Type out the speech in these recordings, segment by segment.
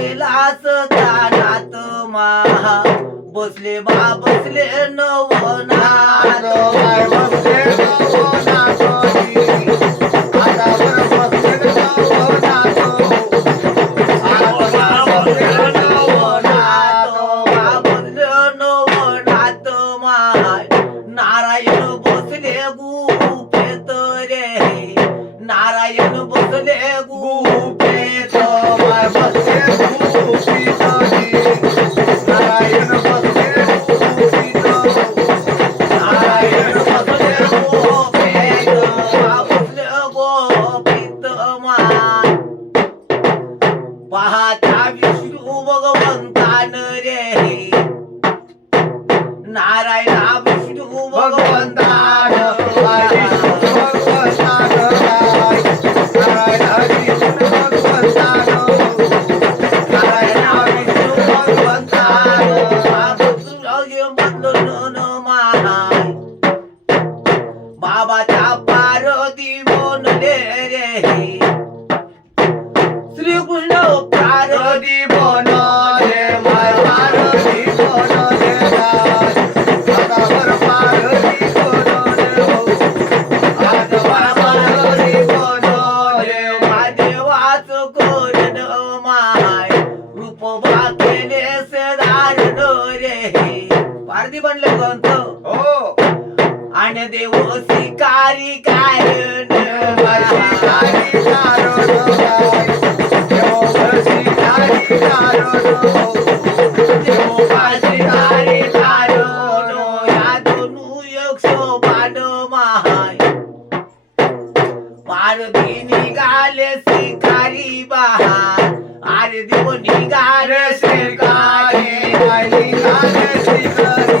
राहिलाच जानात महा. बसले मा बसले नवनाथ. बसले नारायण बसले गुपेत रे. नारायण बसले गु আবার চাপারো দিব রে कान देवो शिकारी कारण। शिकारी कारण देवो शिकारी कारण দিনি গালে শিকারি বাহার আর দিব নিগারে শিকারি গালে শিকারি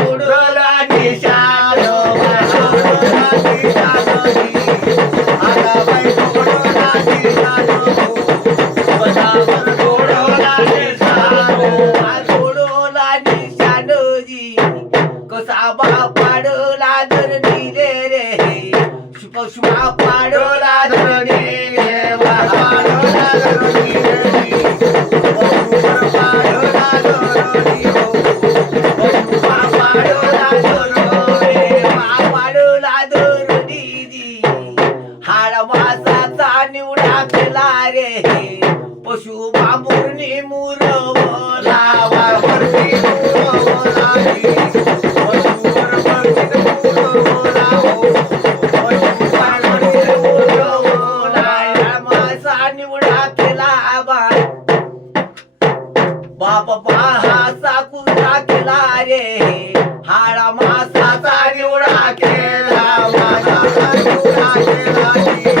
वाचला रे पशु बाबूर्णी मुरवला वरती मुरवला पशुवर वरती मुरवला हो. बाप पाहासा कुंडा केला रे. हाडा मासाचा निवडा केला माझा निवडा केला